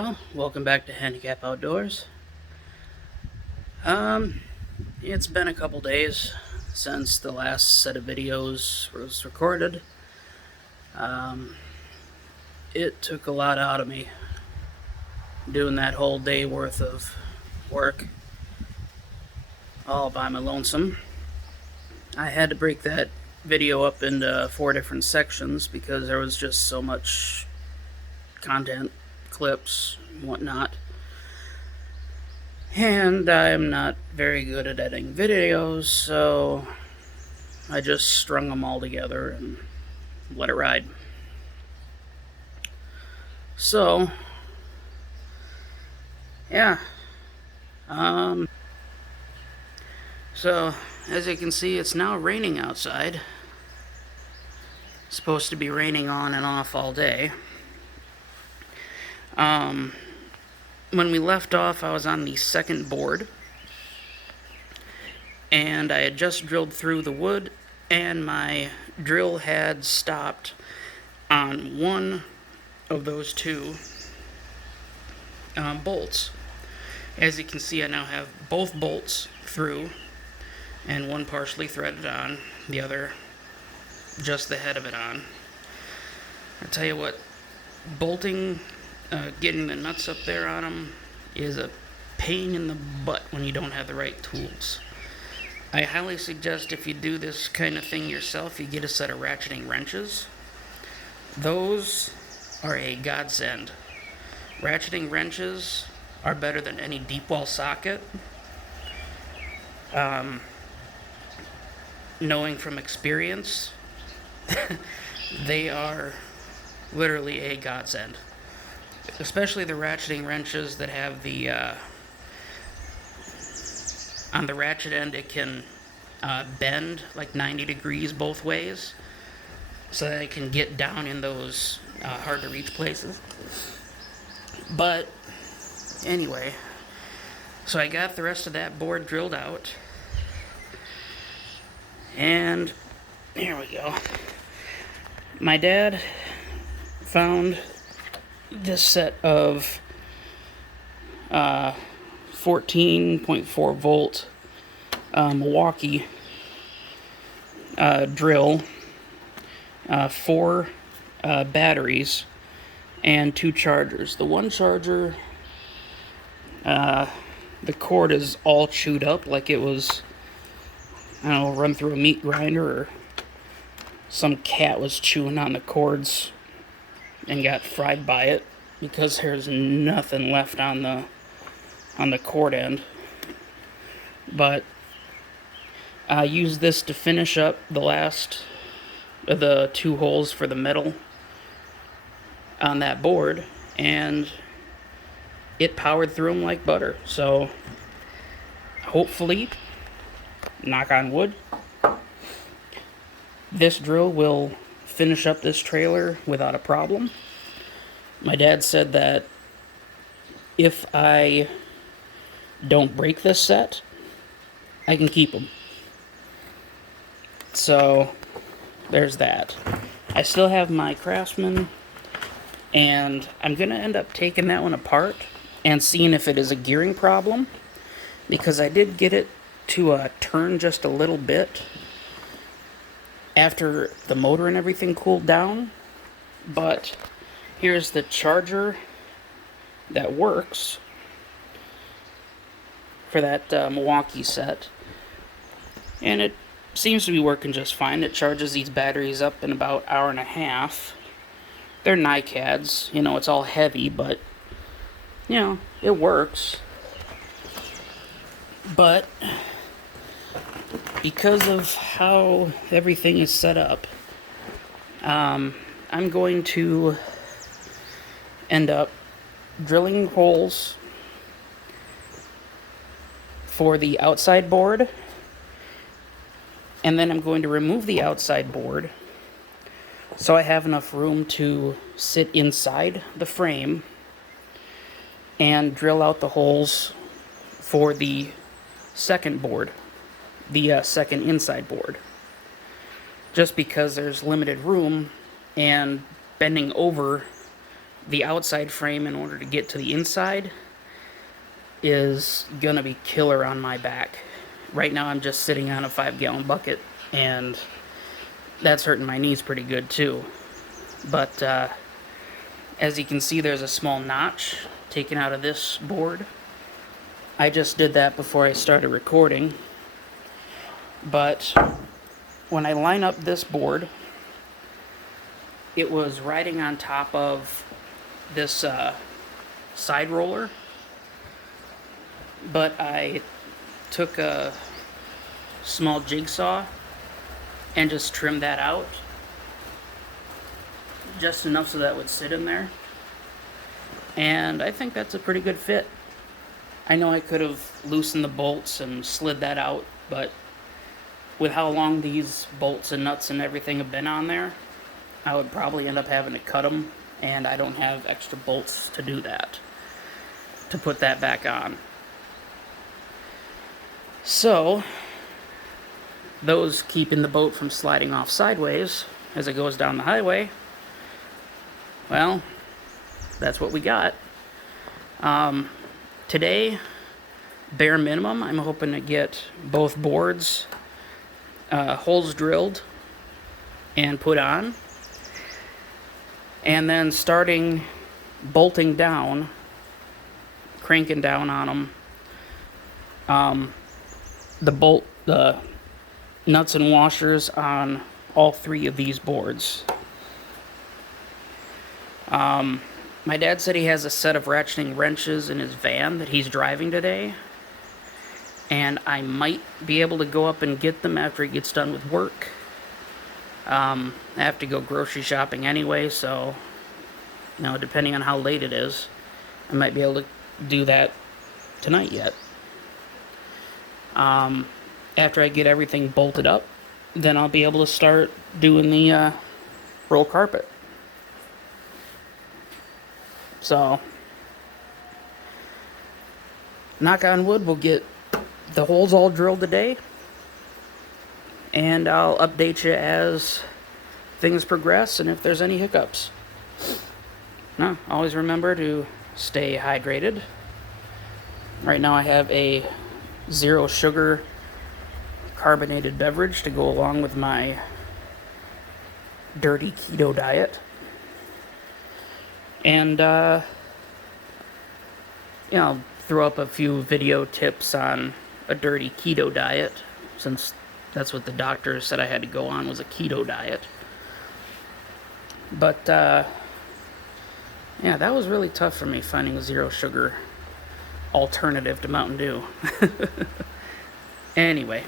go. Welcome back to Handicap Outdoors. Um, it's been a couple days since the last set of videos was recorded. Um, it took a lot out of me doing that whole day worth of work all by my lonesome. I had to break that video up into 4 different sections because there was just so much content, clips, and whatnot. And I'm not very good at editing videos, so I just strung them all together and let it ride. So, yeah. So, as you can see, it's now raining outside. It's supposed to be raining on and off all day. When we left off, I was on the second board, and I had just drilled through the wood, and my drill had stopped on one of those two bolts. As you can see, I now have both bolts through, and one partially threaded on, the other just the head of it on. I tell you what, bolting, getting the nuts up there on them is a pain in the butt when you don't have the right tools. I highly suggest if you do this kind of thing yourself, you get a set of ratcheting wrenches. Those are a godsend. Ratcheting wrenches are better than any deep well socket. Knowing from experience, they are literally a godsend. Especially the ratcheting wrenches that have the, on the ratchet end it can bend like 90 degrees both ways, so that it can get down in those hard to reach places. But anyway, so I got the rest of that board drilled out, and here we go. My dad found this set of 14.4 volt Milwaukee drill, 4 batteries, and 2 chargers. The one charger, the cord is all chewed up like it was, I don't know, run through a meat grinder, or some cat was chewing on the cords and got fried by it, because there's nothing left on the cord end. But I used this to finish up the last of the 2 holes for the metal on that board, and it powered through them like butter. So hopefully, knock on wood, this drill will finish up this trailer without a problem. My dad said that if I don't break this set, I can keep them. So there's that. I still have my Craftsman, and I'm going to end up taking that one apart and seeing if it is a gearing problem, because I did get it to turn just a little bit after the motor and everything cooled down. But here's the charger that works for that Milwaukee set, and it seems to be working just fine. It charges these batteries up in about an hour and a half. They're NiCads, it's all heavy, but it works. But because of how everything is set up, I'm going to end up drilling holes for the outside board, and then I'm going to remove the outside board so I have enough room to sit inside the frame and drill out the holes for the second board, the second inside board. Just because there's limited room, and bending over the outside frame in order to get to the inside is gonna be killer on my back. Right now I'm just sitting on a 5-gallon bucket, and that's hurting my knees pretty good too. But as you can see, there's a small notch taken out of this board. I just did that before I started recording. But when I line up this board, it was riding on top of this side roller, but I took a small jigsaw and just trimmed that out just enough so that it would sit in there, and I think that's a pretty good fit. I know I could have loosened the bolts and slid that out, but with how long these bolts and nuts and everything have been on there, I would probably end up having to cut them, and I don't have extra bolts to do that, to put that back on. So, those keeping the boat from sliding off sideways as it goes down the highway, well, that's what we got. Today, bare minimum, I'm hoping to get both boards, holes drilled and put on, and then starting bolting down, cranking down on them, the nuts and washers on all 3 of these boards. My dad said he has a set of ratcheting wrenches in his van that he's driving today, and I might be able to go up and get them after he gets done with work. I have to go grocery shopping anyway, so, you know, depending on how late it is, I might be able to do that tonight yet. After I get everything bolted up, then I'll be able to start doing the roll carpet. So, knock on wood, we'll get the holes all drilled today, and I'll update you as things progress and if there's any hiccups. No, always remember to stay hydrated. Right now I have a 0 sugar carbonated beverage to go along with my dirty keto diet. And, you know, I'll throw up a few video tips on a dirty keto diet, since that's what the doctor said I had to go on, was a keto diet. But, yeah, that was really tough for me, finding a 0 sugar alternative to Mountain Dew. Anyway,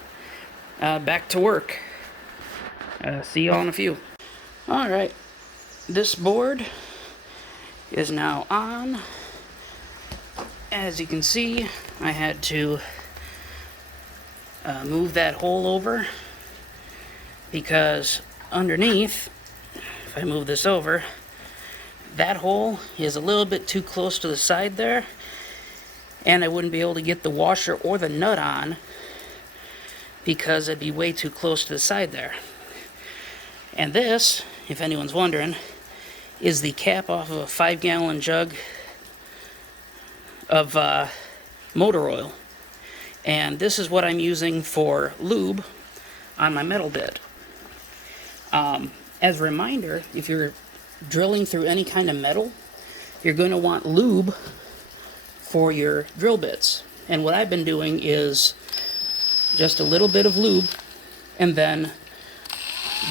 back to work. See y'all in a few. Alright, this board is now on. As you can see, I had to move that hole over because underneath, if I move this over, that hole is a little bit too close to the side there, and I wouldn't be able to get the washer or the nut on because it'd be way too close to the side there. And this, if anyone's wondering, is the cap off of a 5-gallon jug of motor oil. And this is what I'm using for lube on my metal bit. As a reminder, if you're drilling through any kind of metal, you're going to want lube for your drill bits. And what I've been doing is just a little bit of lube, and then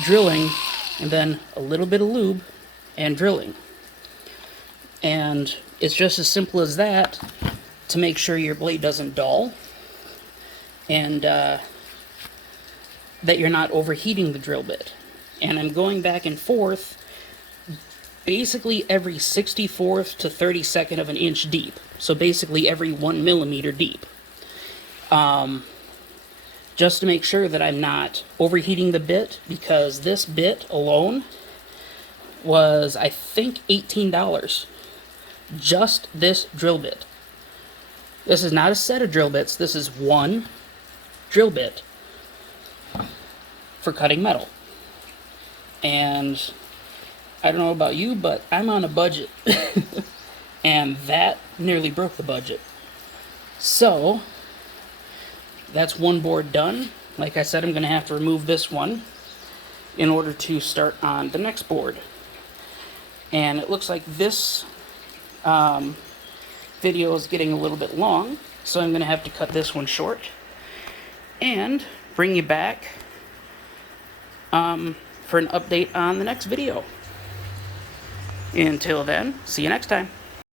drilling, and then a little bit of lube, and drilling. And it's just as simple as that to make sure your blade doesn't dull, and that you're not overheating the drill bit. And I'm going back and forth basically every 64th to 32nd of an inch deep. So basically every 1 millimeter deep. Just to make sure that I'm not overheating the bit, because this bit alone was, I think, $18. Just this drill bit. This is not a set of drill bits, this is one drill bit for cutting metal. And I don't know about you, but I'm on a budget. And that nearly broke the budget. So, that's one board done. Like I said, I'm going to have to remove this one in order to start on the next board. And it looks like this video is getting a little bit long, so I'm going to have to cut this one short and bring you back for an update on the next video. Until then, see you next time.